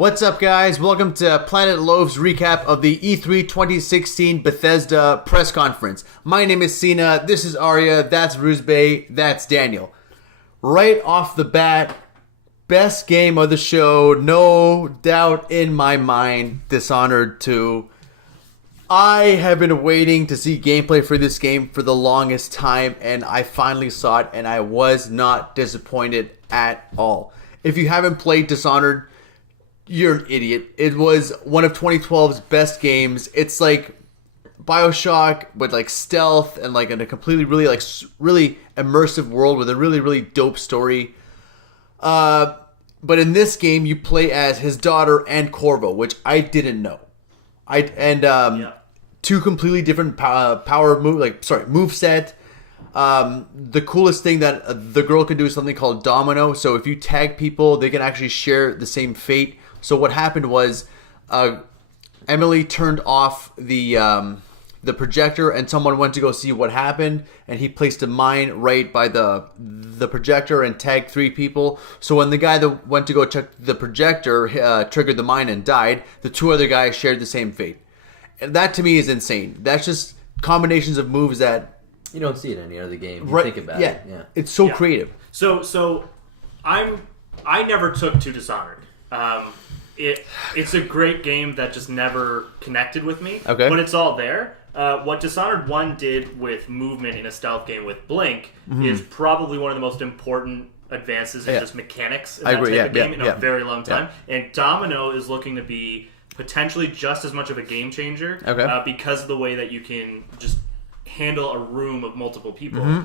What's up, guys? Welcome to Planet Loaf's recap of the E3 2016 Bethesda press conference. My name is Cena, this is Arya, that's Ruzbay, that's Daniel. Right off the bat, best game of the show, no doubt in my mind, Dishonored 2. I have been waiting to see gameplay for this game for the longest time, and I finally saw it, and I was not disappointed at all. If you haven't played Dishonored, you're an idiot. It was one of 2012's best games. It's like BioShock, but like stealth and like in a completely really immersive world with a really dope story. But in this game, you play as his daughter and Corvo, which I didn't know. Two completely different move set. The coolest thing that the girl can do is something called Domino. So if you tag people, they can actually share the same fate. So what happened was, Emily turned off the projector, and someone went to go see what happened, and he placed a mine right by the projector and tagged 3 people. So when the guy that went to go check the projector triggered the mine and died, the 2 other guys shared the same fate. And that to me is insane. That's just combinations of moves that you don't see it in any other game. Right, think about it. Yeah, it's so creative. So I never took to Dishonored. It's a great game that just never connected with me. Okay. But it's all there. What Dishonored 1 did with movement in a stealth game with Blink is probably one of the most important advances in just mechanics in that type of game in a very long time. Yeah. And Domino is looking to be potentially just as much of a game changer because of the way that you can just handle a room of multiple people.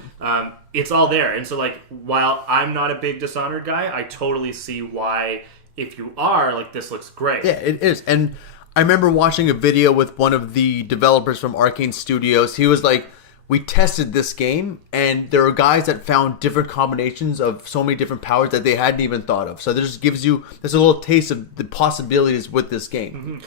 It's all there. And so, like, while I'm not a big Dishonored guy, I totally see why, if you are, like, this looks great. Yeah, it is. And I remember watching a video with one of the developers from Arcane Studios. He was like, we tested this game, and there are guys that found different combinations of so many different powers that they hadn't even thought of. So this just gives you a little taste of the possibilities with this game.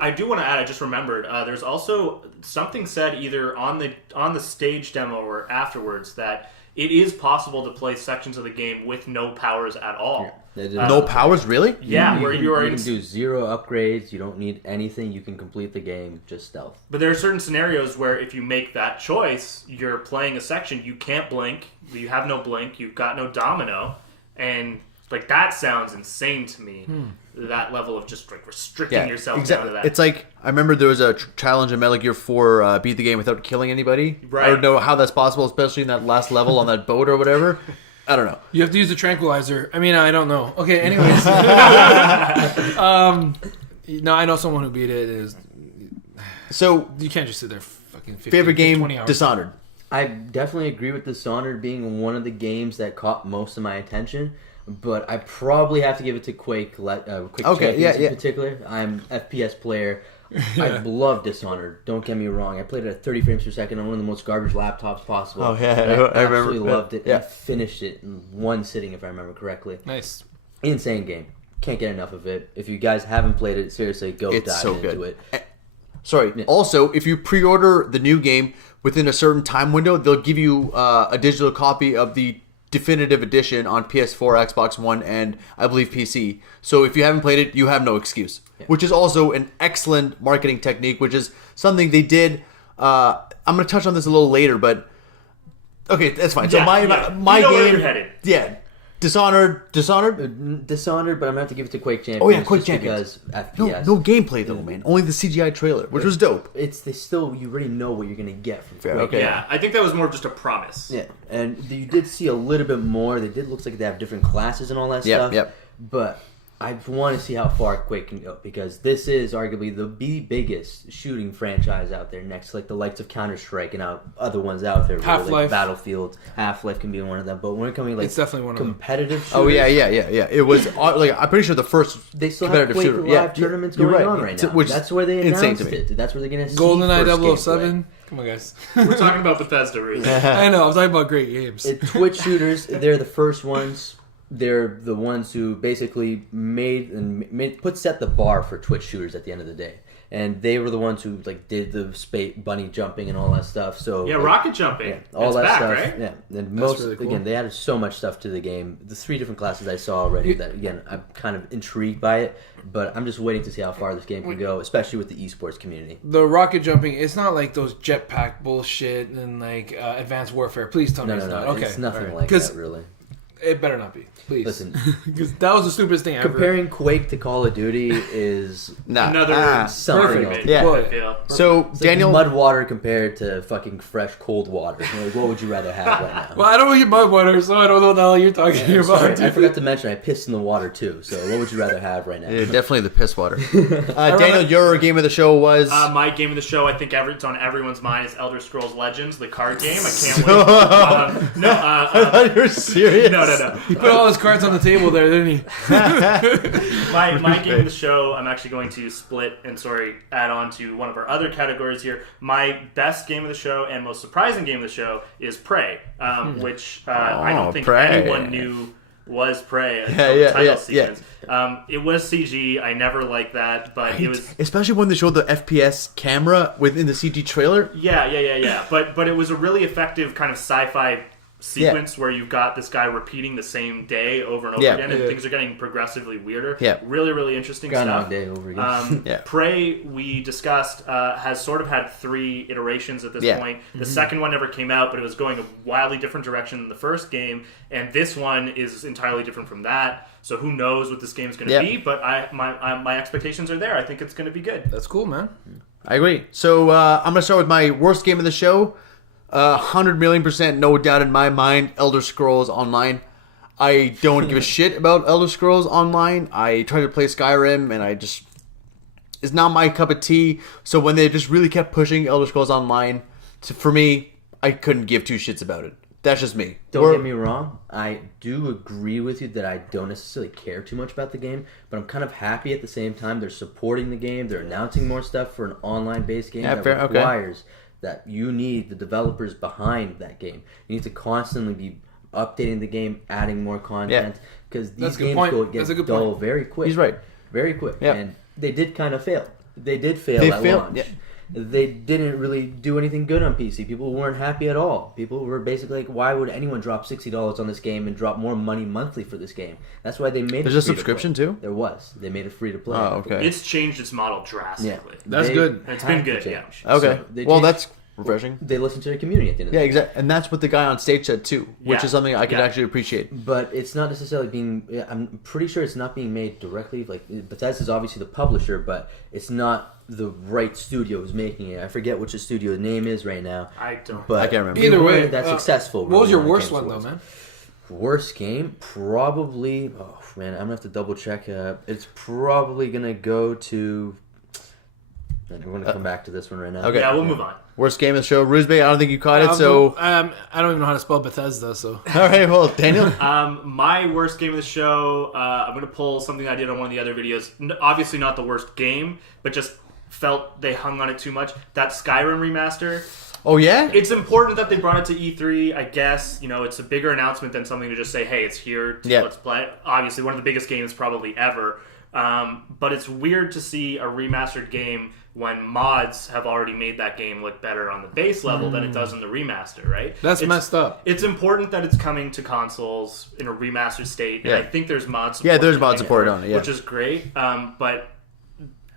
I do want to add, I just remembered, there's also something said either on the stage demo or afterwards that it is possible to play sections of the game with no powers at all. No powers, really? Yeah, you can do 0 upgrades. You don't need anything. You can complete the game just stealth. But there are certain scenarios where if you make that choice, you're playing a section, you can't blink, you have no blink, you've got no domino, and like that sounds insane to me. That level of just like restricting yourself down to that. It's like, I remember there was a challenge in Metal Gear 4, beat the game without killing anybody. Right. I don't know how that's possible, especially in that last level on that boat or whatever. I don't know. You have to use the tranquilizer. I mean, I don't know. Okay, anyways. No, I know someone who beat it. So you can't just sit there fucking 15, favorite game, 20 hours. Dishonored. I definitely agree with Dishonored being one of the games that caught most of my attention, but I probably have to give it to Quake Champions in particular. I'm an FPS player. I love Dishonored. Don't get me wrong. I played it at 30 frames per second on one of the most garbage laptops possible. Oh, yeah. I absolutely loved it. Yeah. I finished it in one sitting, if I remember correctly. Nice. Insane game. Can't get enough of it. If you guys haven't played it, seriously, dive into it. Sorry. Yeah. Also, if you pre-order the new game within a certain time window, they'll give you a digital copy of the definitive edition on PS4, Xbox One, and I believe PC. So if you haven't played it, you have no excuse. Yeah. Which is also an excellent marketing technique, which is something they did. I'm going to touch on this a little later, but okay, that's fine. So my game, where you're headed. Yeah. Dishonored, but I'm going to have to give it to Quake Champions. Oh yeah, Quake Champions. Because FPS. No gameplay though, man. Only the CGI trailer, which was dope. You already know what you're going to get from Quake. Okay. Yeah, I think that was more of just a promise. Yeah, and you did see a little bit more. Looks like they have different classes and all that stuff. Yep. But I want to see how far Quake can go, because this is arguably the biggest shooting franchise out there, next to like the likes of Counter-Strike and other ones out there. Half-Life. Like Battlefield. Half-Life can be one of them. But when it comes to it's definitely one of them. competitive shooters... Oh, yeah. It was, like, I'm pretty sure the first they still competitive have Quake shooter. Live tournaments going on right now. That's where they announced it. That's where they're going to see GoldenEye 007. Come on, guys. We're talking about Bethesda, really. I know. I was talking about great games. Twitch shooters, they're the first ones. They're the ones who basically set the bar for Twitch shooters at the end of the day. and they were the ones who like did the space bunny jumping and all that stuff. So yeah, rocket jumping, all it's that back, stuff. right? Yeah, and most really cool. again, they added so much stuff to the game. The 3 different classes I saw already. That again, I'm kind of intrigued by it, but I'm just waiting to see how far this game can go, especially with the esports community. The rocket jumping, it's not like those jetpack bullshit and like Advanced Warfare. Please tell me it's not. Okay, it's nothing like that, really. It better not be. Please. Listen, because that was the stupidest thing ever. comparing Quake to Call of Duty is another something perfect. else. Yeah. So It's Daniel, like mud water compared to fucking fresh cold water. Like, what would you rather have right now? Well, I don't eat mud water, so I don't know what the hell you're talking I'm about. sorry, I forgot to mention I pissed in the water too. So what would you rather have right now? yeah, definitely the piss water. Daniel, your game of the show was My game of the show, I think it's on everyone's mind, is Elder Scrolls Legends, the card game. I can't wait. I thought you were serious. No. He put all his cards on the table there, didn't he? My game of the show, I'm actually going to split and add on to one of our other categories here. My best game of the show and most surprising game of the show is Prey, which I don't think Prey. anyone knew was Prey until the title sequence. It was CG. I never liked that, but it was especially when they showed the FPS camera within the CG trailer. Yeah. But it was a really effective kind of sci-fi sequence where you've got this guy repeating the same day over and over again, and things are getting progressively weirder. Yeah. Really, really interesting stuff. Day over again. Prey, we discussed, has sort of had 3 iterations at this point. The second one never came out, but it was going a wildly different direction than the first game, and this one is entirely different from that. So who knows what this game's going to be, but my expectations are there. I think it's going to be good. That's cool, man. I agree. So I'm going to start with my worst game of the show. 100,000,000% no doubt in my mind, Elder Scrolls Online. I don't give a shit about Elder Scrolls Online. I tried to play Skyrim, and it's not my cup of tea. So when they just really kept pushing Elder Scrolls Online, for me, I couldn't give 2 shits about it. That's just me. Don't get me wrong. I do agree with you that I don't necessarily care too much about the game, but I'm kind of happy at the same time. They're supporting the game. They're announcing more stuff for an online-based game that requires that you need the developers behind that game. You need to constantly be updating the game, adding more content, because these games get dull very quick. He's right. Very quick. And they did kind of fail. They did fail at launch. Yeah. They didn't really do anything good on PC. People weren't happy at all. People were basically like, why would anyone drop $60 on this game and drop more money monthly for this game? That's why they made it There's a subscription too? There was. They made it free to play. Oh, okay. It's changed its model drastically. Yeah. That's good. It's been good, Okay. So that's refreshing. They listen to their community at the end of the day. Exactly. And that's what the guy on stage said too, which is something I could actually appreciate. But it's not necessarily being... I'm pretty sure it's not being made directly. Like, Bethesda is obviously the publisher, but it's not the right studio who's making it. I forget which the studio's name is right now. I don't. But I can't remember. Either way, that's successful. What was really, your worst one, though, man? Worst game? Probably... Oh, man, I'm going to have to double check. It's probably going to go to... And we're going to come back to this one right now. Okay. Yeah, we'll move on. Worst game of the show, Rusbe. I don't think you caught it, so... I don't even know how to spell Bethesda, so... All right, well, Daniel? My worst game of the show, I'm going to pull something I did on one of the other videos. Obviously not the worst game, but just felt they hung on it too much. That Skyrim remaster. Oh, yeah? It's important that they brought it to E3, I guess. You know, it's a bigger announcement than something to just say, hey, it's here, let's play it. Obviously, one of the biggest games probably ever. But it's weird to see a remastered game when mods have already made that game look better on the base level than it does in the remaster, right? That's messed up. It's important that it's coming to consoles in a remastered state, and I think there's mod support. Yeah, there's mod support on it, which is great. But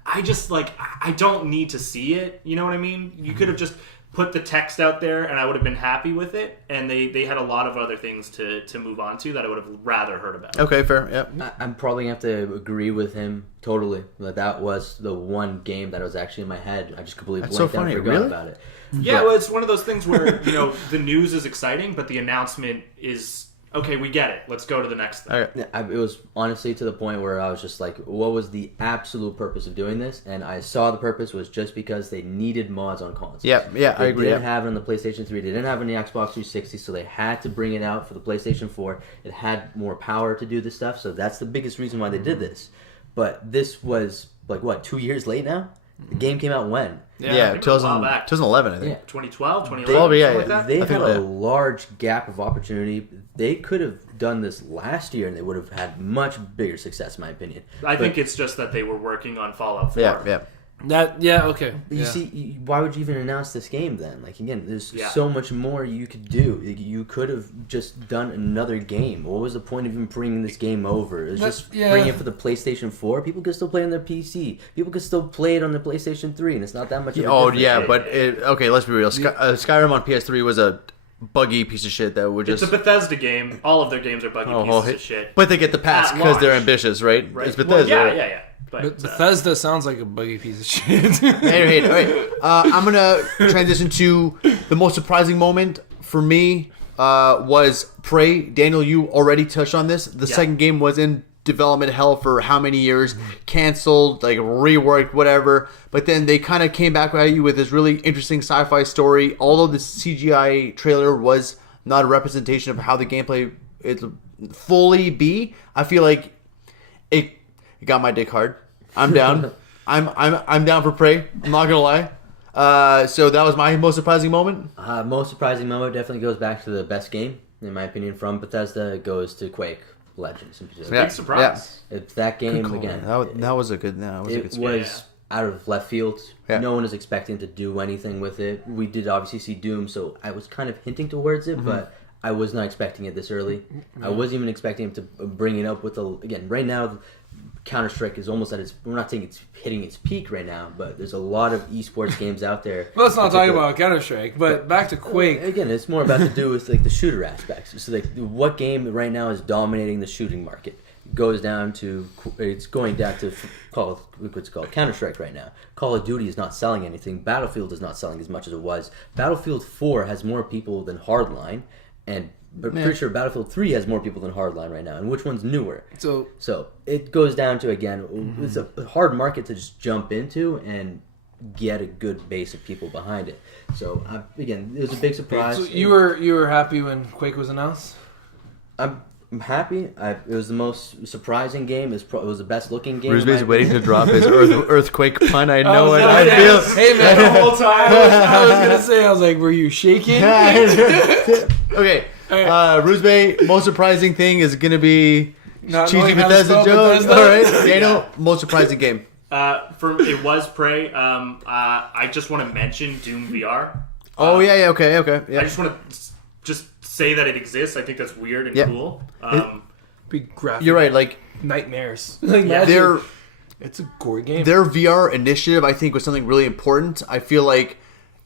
I just, I don't need to see it, you know what I mean? You could have just put the text out there and I would have been happy with it, and they had a lot of other things to move on to that I would have rather heard about. Okay, fair, yep. I'm probably going to have to agree with him totally. That was the one game that was actually in my head. I just completely blanked out and forgot about it. Yeah, well, it's one of those things where, you know, the news is exciting, but the announcement is... Okay, we get it. Let's go to the next thing. Okay. It was honestly to the point where I was just like, what was the absolute purpose of doing this? And I saw the purpose was just because they needed mods on consoles. Yeah, I agree. They didn't have it on the PlayStation 3. They didn't have it on the Xbox 360, so they had to bring it out for the PlayStation 4. It had more power to do this stuff, so that's the biggest reason why they did this. But this was, 2 years late now? The game came out when? Yeah, 2011, I think. Yeah. 2012, 2011, like that? They had a large gap of opportunity. They could have done this last year, and they would have had much bigger success, in my opinion. I think it's just that they were working on Fallout 4. Yeah. Okay. But you see, why would you even announce this game then? Like, again, there's so much more you could do. You could have just done another game. What was the point of even bringing this game over? It's just bringing it for the PlayStation 4. People could still play on their PC. People could still play it on the PlayStation 3, and it's not that much of a difference. But let's be real. Skyrim on PS3 was a buggy piece of shit that would just... It's a Bethesda game. All of their games are buggy pieces of shit. But they get the pass because they're ambitious, right? It's Bethesda. Well, yeah. But Bethesda sounds like a buggy piece of shit. Anyway, all right. I'm going to transition to the most surprising moment for me was Prey. Daniel, you already touched on this. The second game was in development hell for how many years, canceled, like reworked, whatever. But then they kind of came back at you with this really interesting sci-fi story. Although the CGI trailer was not a representation of how the gameplay is fully be, I feel like it got my dick hard. I'm down. I'm down for Prey. I'm not gonna lie. So that was my most surprising moment. Most surprising moment definitely goes back to the best game, in my opinion, from Bethesda. It goes to Quake Legends. Big surprise. Yeah. It's that game again. That was a good. It was out of left field. Yeah. No one was expecting to do anything with it. We did obviously see Doom, so I was kind of hinting towards it, but I was not expecting it this early. I wasn't even expecting him to bring it up with again, right now, Counter-Strike is almost at its... We're not saying it's hitting its peak right now, but there's a lot of esports games out there. Well, let's not talk about Counter-Strike, but back to Quake. Again, it's more about to do with like the shooter aspects. So like, what game right now is dominating the shooting market? It's going down to what's it called? Counter-Strike right now. Call of Duty is not selling anything. Battlefield is not selling as much as it was. Battlefield 4 has more people than Hardline, but pretty sure Battlefield 3 has more people than Hardline right now. And which one's newer? So it goes down to, again, it's a hard market to just jump into and get a good base of people behind it. So, again, it was a big surprise. So you were happy when Quake was announced? I'm happy. It was the most surprising game. It was the best looking game. Bruce waiting to drop his earthquake pun. I know it. I feel. Hey man, the whole time I was gonna say, I was like, were you shaking? Okay. Ruzbe, most surprising thing is going to be cheesy Bethesda joke. All right, Daniel, most surprising game. It was Prey. I just want to mention Doom VR. Okay. I just want to just say that it exists. I think that's weird and cool. Big graphic. You're right. Like nightmares. It's a gory game. Their VR initiative, I think, was something really important. I feel like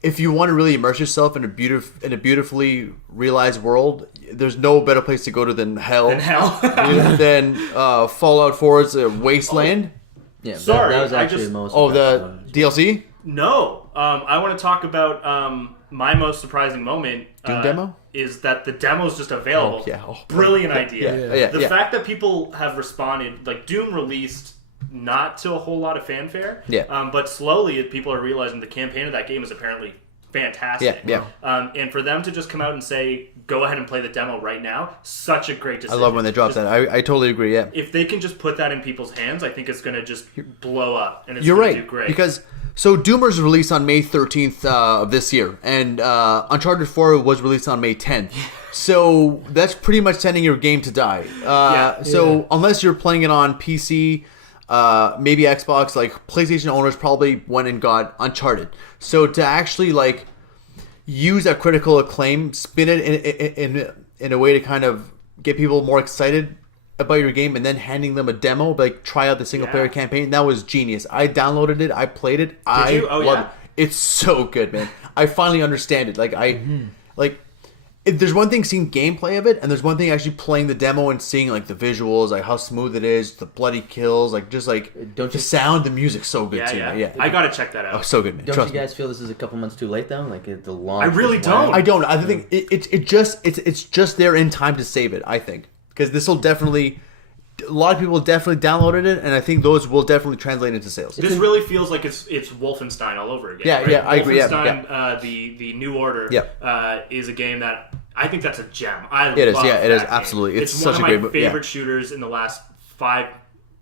if you want to really immerse yourself in a beautifully realized world, there's no better place to go to than hell. Than Fallout 4's Wasteland. Yeah, sorry, that was actually the most. Oh, the DLC? No, I want to talk about my most surprising moment. Doom demo? Is that the demo is just available. Brilliant idea. The fact that people have responded, like Doom released not to a whole lot of fanfare, but slowly people are realizing the campaign of that game is apparently fantastic. And for them to just come out and say, go ahead and play the demo right now, such a great decision. I love when they drop that. I totally agree, If they can just put that in people's hands, I think it's going to just blow up. And it's You're going right, to do great. Because Doomers released on May 13th of this year, and Uncharted 4 was released on May 10th. So that's pretty much sending your game to die. So unless you're playing it on PC, maybe Xbox, like PlayStation owners probably went and got Uncharted. So to actually like use that critical acclaim, spin it in a way to kind of get people more excited about your game, and then handing them a demo, like try out the single player campaign, that was genius. I downloaded it, I played it, I love it. It's so good, man. I finally understand it. Like if there's one thing seeing gameplay of it, and there's one thing actually playing the demo and seeing like the visuals, like how smooth it is, the bloody kills, like just like the sound, the music's so good too. Yeah, I gotta check that out. Oh, so good, man. Don't you guys feel this is a couple months too late though? Like the launch. I really don't. I don't. I think it's just there in time to save it. I think because this will definitely. A lot of people definitely downloaded it, and I think those will definitely translate into sales. This really feels like it's Wolfenstein all over again. I agree. Wolfenstein, the New Order, is a game that I think that's a gem. It is absolutely. It's such one of my favorite shooters in the last 5,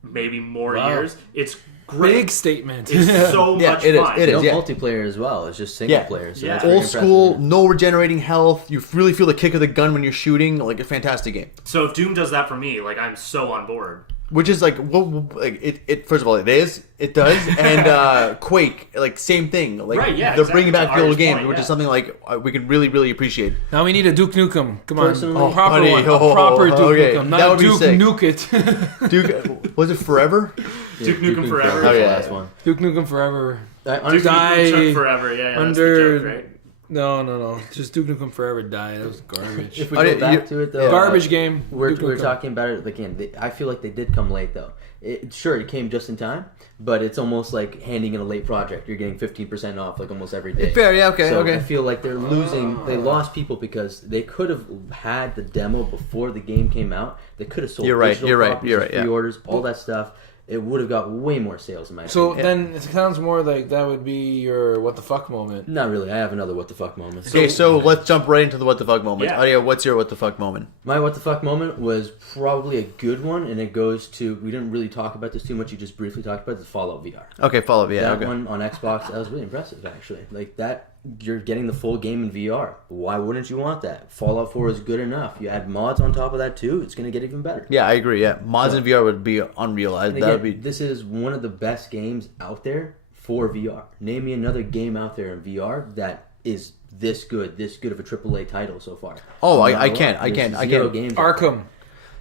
maybe more years. It's great. Big statement. It's so much fun. It is. No multiplayer as well. It's just single player. So old school, no regenerating health. You really feel the kick of the gun when you're shooting. Like a fantastic game. So if Doom does that for me, like I'm so on board. Which is like, it first of all, it does, and Quake, like same thing, like right, yeah, they're bringing back the old game, point, which is something like we can really, really appreciate. Now we need a Duke Nukem. Come Personally, on, a proper buddy, one, a proper Duke Nukem, not that would Duke be Nuke it. Duke, was it Forever? Duke Nukem Forever. Oh, yeah, last one. Duke Nukem Forever. Duke Nukem Forever. Yeah, under that's the joke, right? No. Just Duke Nukem Forever die. That was garbage. If we go back to it, though, garbage game. We're talking about it again. I feel like they did come late, though. It came just in time, but it's almost like handing in a late project. You're getting 15% off like almost every day. Fair, yeah, okay, so okay. I feel like they're losing. They lost people because they could have had the demo before the game came out. They could have sold You're right, pre-orders, all that stuff. It would have got way more sales in my opinion. So then it sounds more like that would be your what the fuck moment. Not really. I have another what the fuck moment. Okay, so let's jump right into the what the fuck moment. Yeah. Adia, what's your what the fuck moment? My what the fuck moment was probably a good one, and it goes to, we didn't really talk about this too much, you just briefly talked about the Fallout VR. Okay, follow up, yeah. That okay. one on Xbox, that was really impressive actually. Like that, you're getting the full game in VR. Why wouldn't you want that? Fallout 4 is good enough. You add mods on top of that too, it's going to get even better. Yeah, I agree, yeah. Mods in VR would be unreal. And again, this is one of the best games out there for VR. Name me another game out there in VR that is this good of a AAA title so far. Oh, I can't. Games Arkham.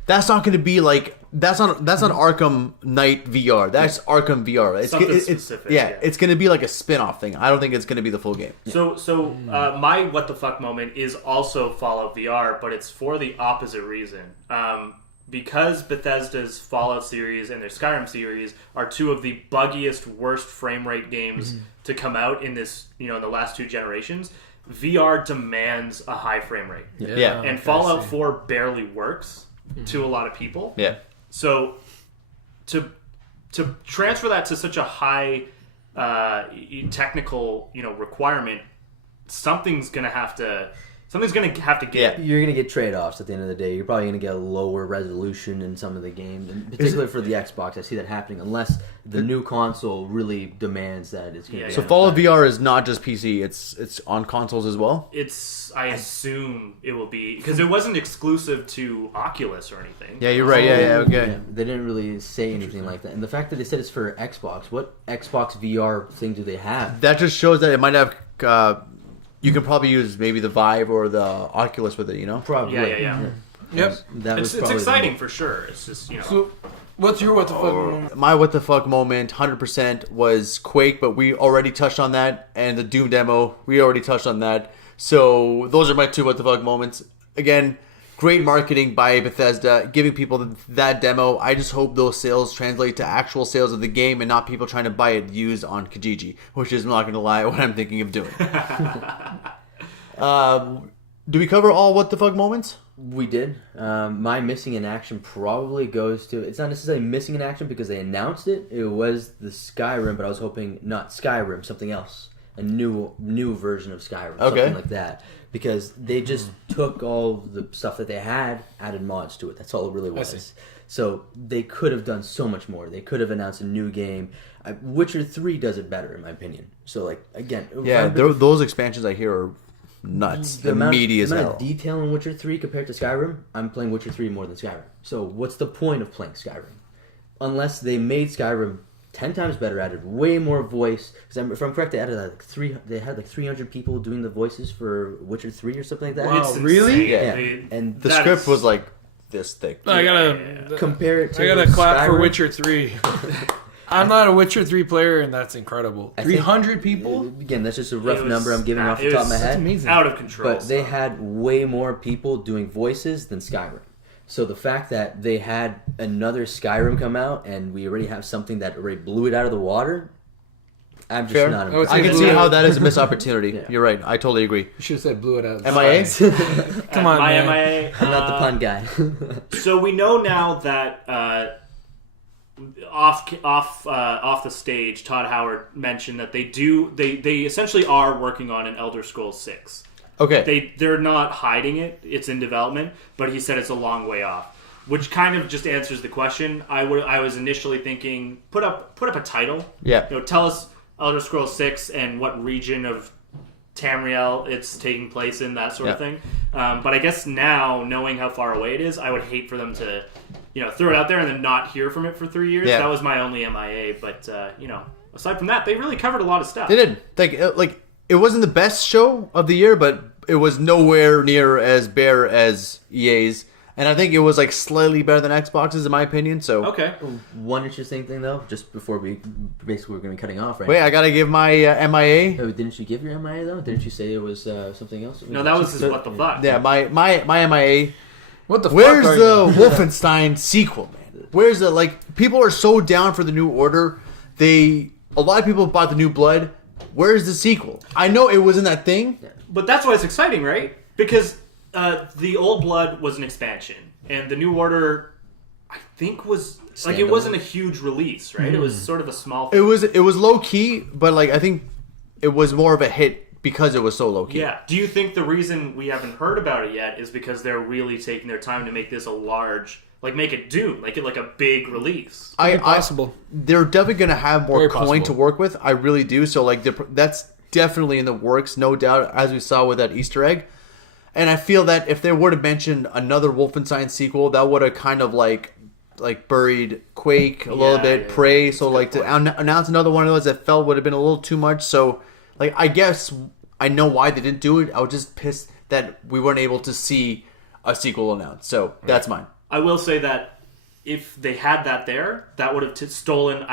That's not going to be like that's not Arkham Knight VR. That's Arkham VR. It's specific. It's going to be like a spin-off thing. I don't think it's going to be the full game. So my what the fuck moment is also Fallout VR, but it's for the opposite reason. Because Bethesda's Fallout series and their Skyrim series are two of the buggiest, worst frame rate games to come out in this, in the last two generations. VR demands a high frame rate. Yeah. And Fallout 4 barely works to a lot of people. Yeah. So to transfer that to such a high technical, requirement, something's gonna have to give. Yeah. You're going to get trade-offs at the end of the day. You're probably going to get a lower resolution in some of the games, and particularly for the Xbox. I see that happening unless the new console really demands that it's going to be. So Fallout VR is not just PC, it's on consoles as well? I assume it will be, because it wasn't exclusive to Oculus or anything. Yeah, you're right. Yeah, okay. Yeah, they didn't really say anything like that. And the fact that they said it's for Xbox, what Xbox VR thing do they have? That just shows that it might have you can probably use maybe the Vive or the Oculus with it, Probably. Yeah. Yep. It's exciting for sure. It's just, So, what's your what the fuck moment? My what the fuck moment, 100% was Quake, but we already touched on that, and the Doom demo, we already touched on that. So those are my two what the fuck moments. Again, great marketing by Bethesda, giving people that demo. I just hope those sales translate to actual sales of the game and not people trying to buy it used on Kijiji, which is, I'm not going to lie, what I'm thinking of doing. Do we cover all what the fuck moments? We did. My missing in action probably goes to... It's not necessarily missing in action because they announced it. It was the Skyrim, but I was hoping not Skyrim, something else. A new version of Skyrim, something like that. Because they just took all the stuff that they had, added mods to it. That's all it really was. So they could have done so much more. They could have announced a new game. Witcher 3 does it better, in my opinion. So, again... Yeah, those expansions I hear are nuts. The meaty as hell. The amount of detail in Witcher 3 compared to Skyrim, I'm playing Witcher 3 more than Skyrim. So what's the point of playing Skyrim? Unless they made Skyrim 10 times better, added way more voice. Because if I'm correct, they added they had 300 people doing the voices for Witcher 3 or something like that. Wow, really? Yeah. And the script was like this thick. I gotta compare it to I gotta clap Skyrim. for Witcher 3. I'm not a Witcher 3 player, and that's incredible. 300 people? Again, that's just a rough number I'm giving off the top of my head. That's amazing. Out of control. But they had way more people doing voices than Skyrim. So the fact that they had another Skyrim come out and we already have something that already blew it out of the water, I'm just not impressed. I can see how that is a missed opportunity. Yeah. You're right. I totally agree. You should have said blew it out. MIA? Come on, man. MIA. I'm not the pun guy. So we know now that off the stage, Todd Howard mentioned that they essentially are working on an Elder Scrolls 6. Okay. They're not hiding it. It's in development, but he said it's a long way off, which kind of just answers the question. I was initially thinking put up a title. Yeah. Tell us Elder Scrolls 6 and what region of Tamriel it's taking place in, that sort of thing. But I guess now, knowing how far away it is, I would hate for them to throw it out there and then not hear from it for 3 years. Yeah. That was my only MIA. But aside from that, they really covered a lot of stuff. They did. Like it wasn't the best show of the year, but it was nowhere near as bare as EA's. And I think it was like slightly better than Xbox's in my opinion. So okay. One interesting thing though, just before we're going to be cutting off right wait, now. I gotta give my MIA. Oh, didn't you give your MIA though? Didn't you say it was something else? No, that was just what the fuck. Yeah, my MIA. What the Where's fuck? the Wolfenstein sequel, man? Where's the people are so down for the New Order. A lot of people bought the New Blood. Where's the sequel? I know it was in that thing. But that's why it's exciting, right? Because the Old Blood was an expansion, and the New Order, I think, was it wasn't a huge release, right? It was sort of a small thing. It was low key, but I think it was more of a hit because it was so low key. Yeah. Do you think the reason we haven't heard about it yet is because they're really taking their time to make this a large, make it Doom, make it a big release? Possible. They're definitely gonna have more Very coin possible. to work with. I really do. So that's definitely in the works, no doubt, as we saw with that Easter egg. And I feel that if they were to mention another Wolfenstein sequel, that would have kind of buried Quake a little bit, Prey. So to announce another one of those that felt would have been a little too much. So I guess I know why they didn't do it. I was just pissed that we weren't able to see a sequel announced. So that's mine. I will say that if they had that there, that would have stolen.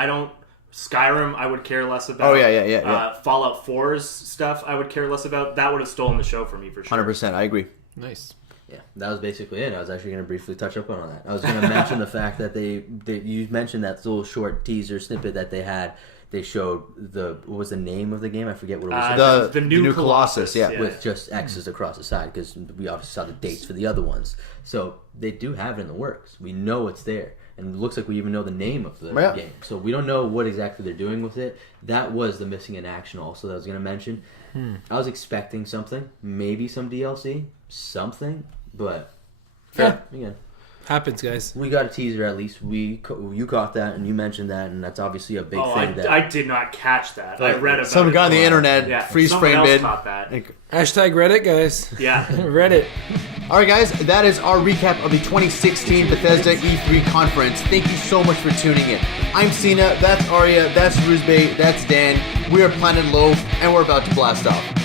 Skyrim, I would care less about. Oh, yeah. Fallout 4's stuff, I would care less about. That would have stolen the show for me, for sure. 100%. I agree. Nice. Yeah, that was basically it. I was actually going to briefly touch up on that. I was going to mention the fact that you mentioned that little short teaser snippet that they had. They showed what was the name of the game? I forget what it was. The new Colossus, yeah. With just X's across the side, because we obviously saw the dates for the other ones. So they do have it in the works. We know it's there. And it looks like we even know the name of the game. So we don't know what exactly they're doing with it. That was the missing in action also that I was going to mention. I was expecting something. Maybe some DLC. Something. But, again. Happens, guys. We got a teaser at least. You caught that and you mentioned that, and that's obviously a big thing. I did not catch that. I read about it. Some guy on the internet freeze framed it. Hashtag Reddit, guys. Yeah. Reddit. All right, guys, that is our recap of the 2016 Bethesda E3 conference. Thank you so much for tuning in. I'm Cena, that's Arya, that's Ruzbe, that's Dan. We are Planet Loaf, and we're about to blast off.